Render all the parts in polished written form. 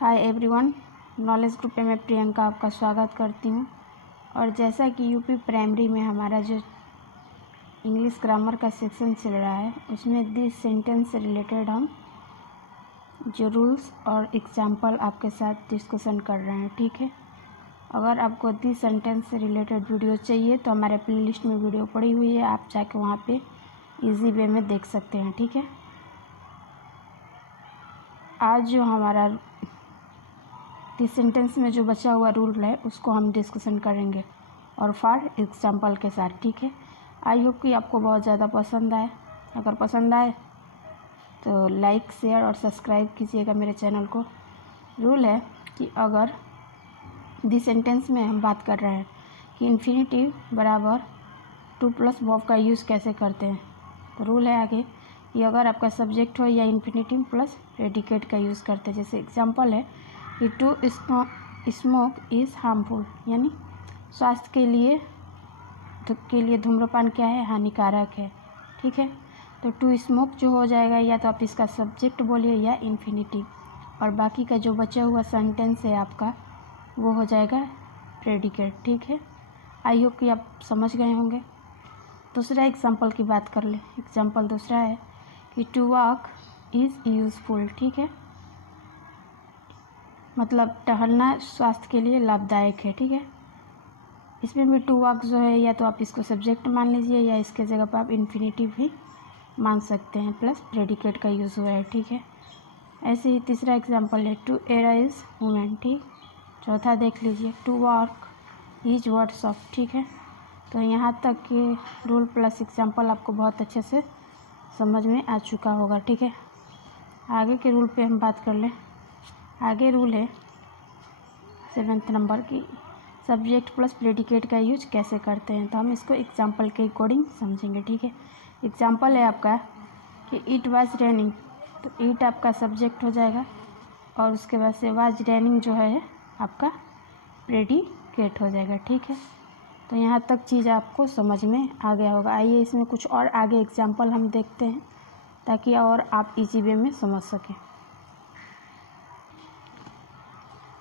Hi everyone, knowledge group पे मैं प्रियंका आपका स्वागत करती हूँ। और जैसा कि यूपी प्राइमरी में हमारा जो इंग्लिश ग्रामर का सेक्शन चल रहा है, उसमें दिस सेंटेंस से रिलेटेड हम जो रूल्स और एग्जाम्पल आपके साथ डिस्कशन कर रहे हैं। ठीक है, अगर आपको दिस सेंटेंस से रिलेटेड वीडियो चाहिए तो हमारे प्लेलिस्ट में वीडियो पड़ी हुई है, आप जाके वहाँ पे इजी वे में देख सकते हैं। ठीक है, आज जो हमारा दिस सेंटेंस में जो बचा हुआ रूल है उसको हम डिस्कशन करेंगे और फॉर एग्जाम्पल के साथ। ठीक है, आई होप कि आपको बहुत ज़्यादा पसंद आए। अगर पसंद आए तो लाइक, शेयर और सब्सक्राइब कीजिएगा मेरे चैनल को। रूल है कि अगर दिस सेंटेंस में हम बात कर रहे हैं कि इन्फिनिटिव बराबर टू प्लस वर्ब का यूज़ कैसे करते हैं, तो रूल है आगे कि अगर आपका सब्जेक्ट हो या इन्फिनिटिव प्लस प्रेडिकेट का यूज़ करते हैं। जैसे एग्जांपल है कि टू स्मोक इज़ हार्मफुल, यानी स्वास्थ्य के लिए धूम्रपान क्या है, हानिकारक है। ठीक है, तो टू स्मोक जो हो जाएगा या तो आप इसका सब्जेक्ट बोलिए या इन्फिनिटिव, और बाकी का जो बचा हुआ सेंटेंस है आपका वो हो जाएगा प्रेडिकेट। ठीक है, आई होप कि आप समझ गए होंगे। दूसरा एग्जांपल की बात कर ले। एग्जांपल दूसरा है कि टू वॉक इज़ यूज़फुल। ठीक है, मतलब टहलना स्वास्थ्य के लिए लाभदायक है। ठीक है, इसमें भी टू वॉक जो है या तो आप इसको सब्जेक्ट मान लीजिए या इसके जगह पर आप इन्फिनिटिव भी मान सकते हैं, प्लस प्रेडिकेट का यूज़ हुआ है। ठीक है, ऐसे ही तीसरा एग्जांपल है टू एराइज वुमेन। ठीक, चौथा देख लीजिए टू वर्क इज व्हाट्सअप। ठीक है, तो यहाँ तक के रूल प्लस एग्जांपल आपको बहुत अच्छे से समझ में आ चुका होगा। ठीक है, आगे के रूल पे हम बात कर लें। आगे रूल है 7th नंबर की, सब्जेक्ट प्लस प्रेडिकेट का यूज कैसे करते हैं, तो हम इसको एग्जांपल के अकॉर्डिंग समझेंगे। ठीक है, एग्जांपल है आपका कि इट वाज रेनिंग, तो इट आपका सब्जेक्ट हो जाएगा और उसके बाद से वाज रेनिंग जो है आपका प्रेडिकेट हो जाएगा। ठीक है, तो यहाँ तक चीज़ आपको समझ में आ गया होगा। आइए इसमें कुछ और आगे एग्जांपल हम देखते हैं ताकि और आप इजी वे में समझ सकें।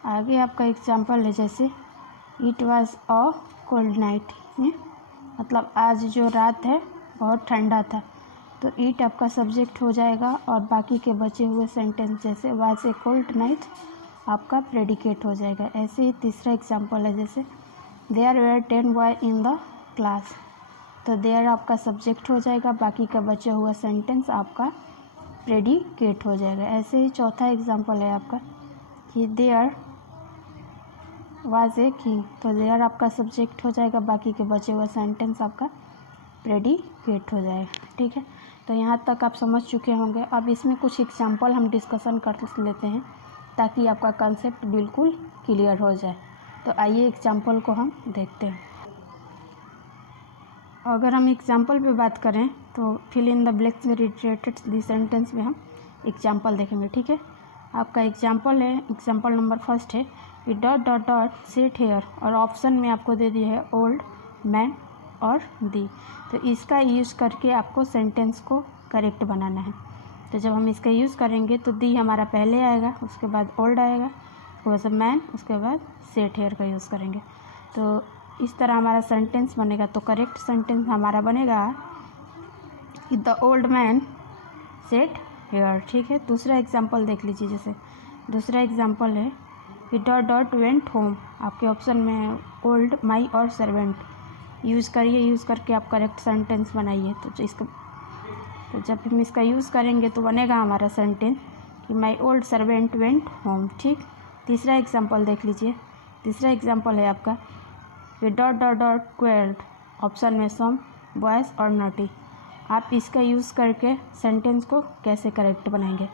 आगे आपका एग्जांपल है जैसे it was a cold night, मतलब आज जो रात है बहुत ठंडा था, तो इट आपका सब्जेक्ट हो जाएगा और बाकी के बचे हुए सेंटेंस जैसे वाज ए कोल्ड नाइट आपका प्रेडिकेट हो जाएगा। ऐसे ही तीसरा एग्जांपल है जैसे there were 10 boy in the class, तो देयर आपका सब्जेक्ट हो जाएगा, बाकी का बचा हुआ सेंटेंस आपका प्रेडिकेट हो जाएगा। ऐसे ही चौथा एग्जांपल है आपका कि देयर वाज ए किंग, तो देयर आपका सब्जेक्ट हो जाएगा, बाकी के बचे हुए सेंटेंस आपका प्रेडिकेट हो जाएगा। ठीक है, तो यहाँ तक आप समझ चुके होंगे। अब इसमें कुछ एग्जांपल हम डिस्कशन कर लेते हैं ताकि आपका कंसेप्ट बिल्कुल क्लियर हो जाए। तो आइए एग्जांपल को हम देखते हैं। अगर हम एग्जांपल पे बात करें तो फिल इन द ब्लैंक्स में रिलेटेड दिस सेंटेंस में हम एग्जांपल देखेंगे। ठीक है, आपका एग्जांपल है, एग्जांपल नंबर फर्स्ट है कि dot dot dot sit here, और ऑप्शन में आपको दे दिया है ओल्ड मैन और दी, तो इसका यूज़ करके आपको सेंटेंस को करेक्ट बनाना है। तो जब हम इसका यूज़ करेंगे तो दी हमारा पहले आएगा, उसके बाद ओल्ड आएगा, उसके बाद मैन, उसके बाद सेट हेयर का यूज़ करेंगे। तो इस तरह हमारा सेंटेंस बनेगा। तो करेक्ट सेंटेंस हमारा बनेगा कि the old man sat here. ठीक है, दूसरा एग्जांपल देख लीजिए। जैसे दूसरा एग्जांपल है कि डॉट डॉट वेंट होम, आपके ऑप्शन में ओल्ड, माई और सर्वेंट यूज़ करिए, यूज़ करके आप करेक्ट सेंटेंस बनाइए। तो जब हम इसका यूज़ करेंगे तो बनेगा हमारा सेंटेंस कि my old servant went home. ठीक, तीसरा एग्जांपल देख लीजिए। तीसरा एग्जांपल है आपका कि dot dot dot quailed, option में सम, बॉयज़ और नॉटी, आप इसका यूज़ करके सेंटेंस को कैसे करेक्ट बनाएंगे।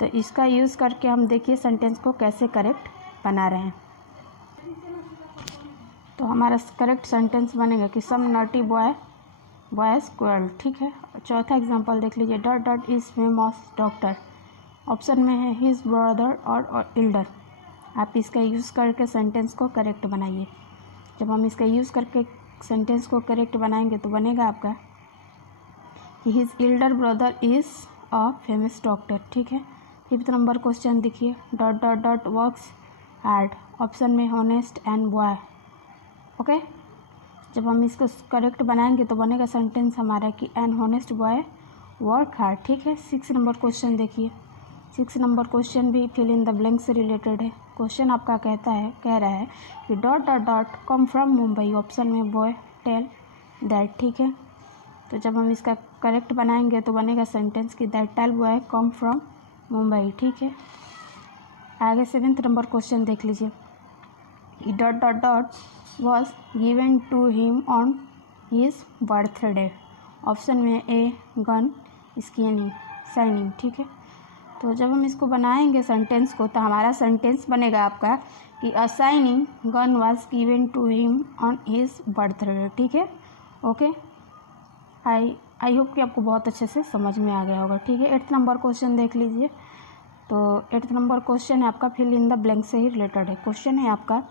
तो इसका यूज़ करके हम देखिए सेंटेंस को कैसे करेक्ट बना रहे हैं। तो हमारा करेक्ट सेंटेंस बनेगा कि सम नॉटी बॉयज़ क्वेल्ड। ठीक है, चौथा एग्जांपल देख लीजिए। Dot dot is famous doctor, option में है हिज ब्रदर और एल्डर, आप इसका यूज़ करके सेंटेंस को करेक्ट बनाइए। जब हम इसका यूज़ करके सेंटेंस को करेक्ट बनाएंगे तो बनेगा आपका कि his Elder brother is a famous doctor. ठीक है, 5th नंबर क्वेश्चन देखिए, dot dot dot works hard, option में हॉनेस्ट एंड बॉय। ओके, जब हम इसको करेक्ट बनाएंगे तो बनेगा सेंटेंस हमारा कि N honest boy work hard. ठीक है, 6 नंबर क्वेश्चन देखिए, 6 नंबर क्वेश्चन भी फिल इन द ब्लैंक से रिलेटेड है। क्वेश्चन आपका कह रहा है कि dot dot dot come from Mumbai, option में बॉय टेल दैट। ठीक है, तो जब हम इसका करेक्ट बनाएंगे तो बनेगा सेंटेंस कि that tall boy come from Mumbai. ठीक है, आगे 7th नंबर क्वेश्चन देख लीजिए, dot dot dot was given to him on his birthday, option में ए गन शाइनिंग। ठीक है, तो जब हम इसको बनाएंगे सेंटेंस को तो हमारा सेंटेंस बनेगा आपका कि a shining gun was given to him on his birthday. ठीक है, ओके, आई होप कि आपको बहुत अच्छे से समझ में आ गया होगा। ठीक है, 8th नंबर क्वेश्चन देख लीजिए, तो 8th नंबर क्वेश्चन है आपका फिल इन द ब्लैंक से ही रिलेटेड है। क्वेश्चन है आपका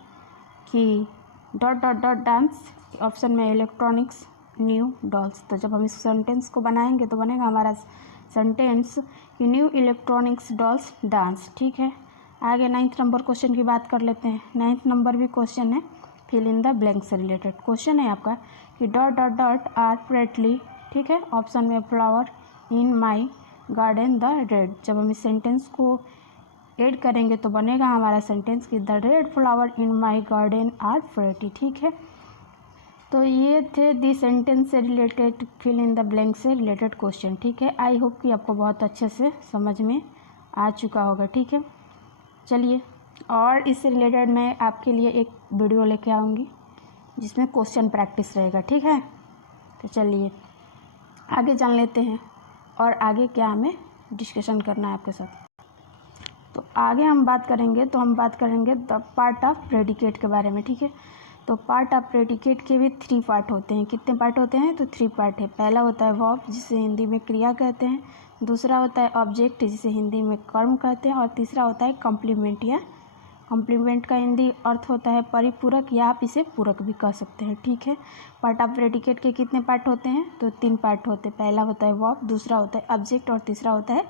कि dot dot dot dance, option में इलेक्ट्रॉनिक्स न्यू डॉल्स। तो जब हम इस सेंटेंस को बनाएंगे तो बनेगा हमारा सेंटेंस कि न्यू इलेक्ट्रॉनिक्स डॉल्स डांस। ठीक है, आगे 9th नंबर क्वेश्चन की बात कर लेते हैं। 9th नंबर भी क्वेश्चन है फिल इन द ब्लैंक से रिलेटेड। क्वेश्चन है आपका कि डॉट डॉट डॉट आर प्रेटली, ठीक है, ऑप्शन में flower in my garden the red. जब हम इस सेंटेंस को ऐड करेंगे तो बनेगा हमारा सेंटेंस कि the red flower in my garden are pretty. ठीक है, तो ये थे दी सेंटेंस से related fill in the blank से रिलेटेड क्वेश्चन। ठीक है, आई होप कि आपको बहुत अच्छे से समझ में आ चुका होगा। ठीक है, चलिए, और इससे रिलेटेड मैं आपके लिए एक वीडियो लेके आऊँगी जिसमें क्वेश्चन प्रैक्टिस रहेगा। ठीक है, तो चलिए आगे जान लेते हैं और आगे क्या हमें डिस्कशन करना है आपके साथ। तो आगे हम बात करेंगे द पार्ट ऑफ प्रेडिकेट के बारे में। ठीक है, तो पार्ट ऑफ प्रेडिकेट के भी 3 पार्ट होते हैं। कितने पार्ट होते हैं? तो 3 पार्ट है। पहला होता है वर्ब, जिसे हिंदी में क्रिया कहते हैं। दूसरा होता है ऑब्जेक्ट, जिसे हिंदी में कर्म कहते हैं। और तीसरा होता है कॉम्प्लीमेंट, या कॉम्प्लीमेंट का हिंदी अर्थ होता है परिपूरक, या आप इसे पूरक भी कह सकते हैं। ठीक है, पार्ट ऑफ प्रेडिकेट के कितने पार्ट होते हैं? तो 3 पार्ट होते हैं। पहला होता है वर्ब, दूसरा होता है ऑब्जेक्ट और तीसरा होता है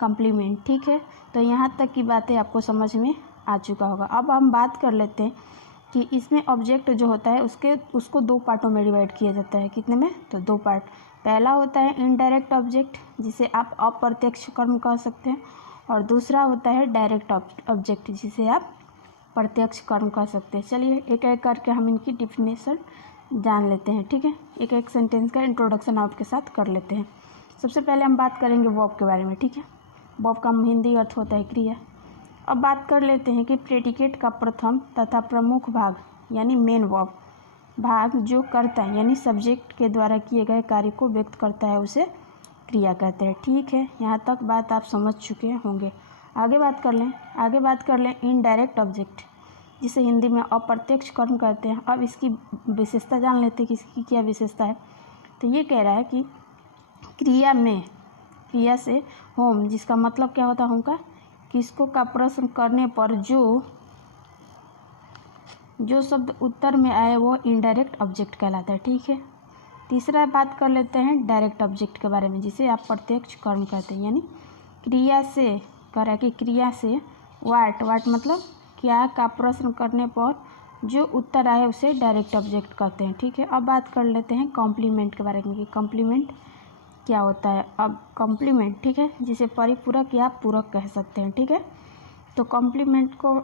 कॉम्प्लीमेंट। ठीक है, तो यहाँ तक की बातें आपको समझ में आ चुका होगा। अब हम बात कर लेते हैं कि इसमें ऑब्जेक्ट जो होता है उसको 2 पार्टों में डिवाइड किया जाता है। कितने में? तो 2 पार्ट। पहला होता है इनडायरेक्ट ऑब्जेक्ट, जिसे आप अप्रत्यक्ष कर्म कह सकते हैं। और दूसरा होता है डायरेक्ट ऑब्जेक्ट, जिसे आप प्रत्यक्ष कर्म कह सकते हैं। चलिए एक एक करके हम इनकी डिफिनेशन जान लेते हैं। ठीक है, एक एक सेंटेंस का इंट्रोडक्शन आपके साथ कर लेते हैं। सबसे पहले हम बात करेंगे वर्ब के बारे में। ठीक है, वर्ब का हिंदी अर्थ होता है क्रिया। अब बात कर लेते हैं कि प्रेडिकेट का प्रथम तथा प्रमुख भाग, यानी मेन वर्ब भाग, जो करता है यानी सब्जेक्ट के द्वारा किए गए कार्य को व्यक्त करता है, उसे क्रिया कहते हैं। ठीक है, यहाँ तक बात आप समझ चुके होंगे। आगे बात कर लें इनडायरेक्ट ऑब्जेक्ट, जिसे हिंदी में अप्रत्यक्ष कर्म कहते हैं। अब इसकी विशेषता जान लेते हैं कि इसकी क्या विशेषता है। तो ये कह रहा है कि क्रिया से होम, जिसका मतलब क्या होता है होम का, किसको का प्रश्न करने पर जो शब्द उत्तर में आए वो इनडायरेक्ट ऑब्जेक्ट कहलाता है। ठीक है, तीसरा बात कर लेते हैं डायरेक्ट ऑब्जेक्ट के बारे में, जिसे आप प्रत्यक्ष कर्म कहते हैं। यानी क्रिया से कह रहा है कि क्रिया से वाट मतलब क्या का प्रश्न करने पर जो उत्तर आए उसे डायरेक्ट ऑब्जेक्ट कहते हैं। ठीक है, अब बात कर लेते हैं कॉम्प्लीमेंट के बारे में कि कॉम्प्लीमेंट क्या होता है। अब कॉम्प्लीमेंट, ठीक है, जिसे परिपूरक या पूरक कह सकते हैं। ठीक है, तो कॉम्प्लीमेंट को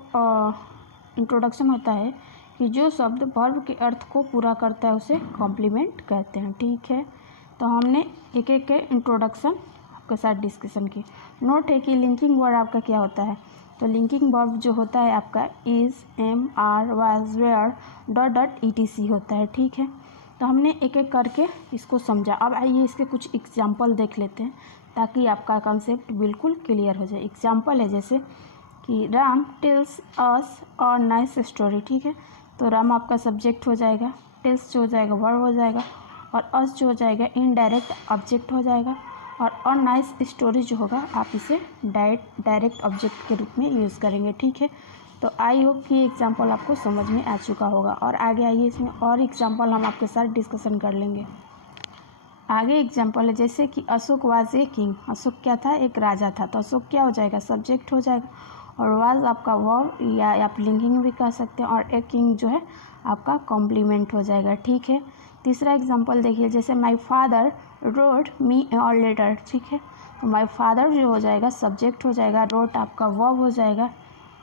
इंट्रोडक्शन होता है कि जो शब्द वर्ब के अर्थ को पूरा करता है उसे कॉम्प्लीमेंट कहते हैं। ठीक है, तो हमने एक एक के इंट्रोडक्शन आपके साथ डिस्कशन की। नोट है कि लिंकिंग वर्ड आपका क्या होता है। तो लिंकिंग वर्ब जो होता है आपका is, am, are, was, were, dot dot etc होता है। ठीक है, तो हमने एक एक करके इसको समझा। अब आइए इसके कुछ एग्जाम्पल देख लेते हैं ताकि आपका कंसेप्ट बिल्कुल क्लियर हो जाए। एग्जाम्पल है जैसे कि Ram tells us a nice story. ठीक है, तो राम आपका सब्जेक्ट हो जाएगा, टेल्स जो हो जाएगा वर्ब हो जाएगा, और अस जो हो जाएगा इनडायरेक्ट ऑब्जेक्ट हो जाएगा, और अ नाइस स्टोरी जो होगा आप इसे डायरेक्ट ऑब्जेक्ट के रूप में यूज़ करेंगे। ठीक है, तो आई होप कि एग्जाम्पल आपको समझ में आ चुका होगा। और आगे आइए इसमें और एग्जाम्पल हम आपके साथ डिस्कशन कर लेंगे। आगे एग्जाम्पल है, जैसे कि Ashok was a king, Ashok क्या था, एक राजा था, तो अशोक क्या हो जाएगा, सब्जेक्ट हो जाएगा, और वाज आपका वर्ब या आप लिंकिंग भी कह सकते हैं, और ए किंग जो है आपका कॉम्प्लीमेंट हो जाएगा। ठीक है, तीसरा एग्जाम्पल देखिए, जैसे my father wrote me a letter. ठीक है, तो माय फादर जो हो जाएगा सब्जेक्ट हो जाएगा, रोड आपका वर्ब हो जाएगा,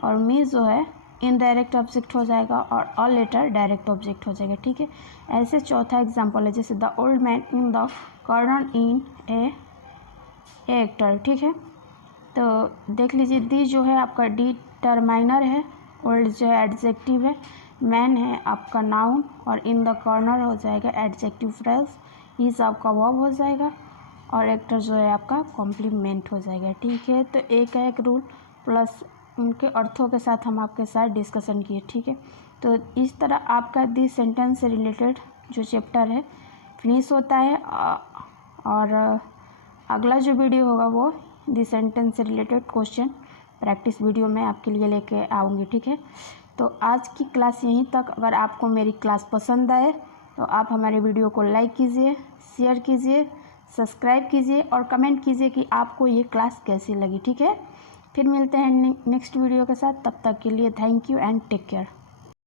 और मी जो है इनडायरेक्ट ऑब्जेक्ट हो जाएगा, और अ लेटर डायरेक्ट ऑब्जेक्ट हो जाएगा। ठीक है, ऐसे चौथा एग्जाम्पल है, जैसे the old man in the corner in A actor. ठीक है, तो देख लीजिए, दी जो है आपका डिटरमाइनर है, ओल्ड जो है एडजेक्टिव है, मैन है आपका नाउन, और इन द कॉर्नर हो जाएगा एडजेक्टिव फ्रेज, इज आपका वर्ब हो जाएगा, और एक्टर जो है आपका कॉम्प्लीमेंट हो जाएगा। ठीक है, तो एक रूल प्लस उनके अर्थों के साथ हम आपके साथ डिस्कशन किए। ठीक है, तो इस तरह आपका दिस सेंटेंस से रिलेटेड जो चैप्टर है फिनिश होता है, और अगला जो वीडियो होगा वो दिस सेंटेंस से रिलेटेड क्वेश्चन प्रैक्टिस वीडियो में आपके लिए लेके आऊँगी। ठीक है, तो आज की क्लास यहीं तक। अगर आपको मेरी क्लास पसंद आए तो आप हमारे वीडियो को लाइक कीजिए, शेयर कीजिए, सब्सक्राइब कीजिए, और कमेंट कीजिए कि आपको ये क्लास कैसी लगी। ठीक है, फिर मिलते हैं नेक्स्ट वीडियो के साथ, तब तक के लिए thank you and take care.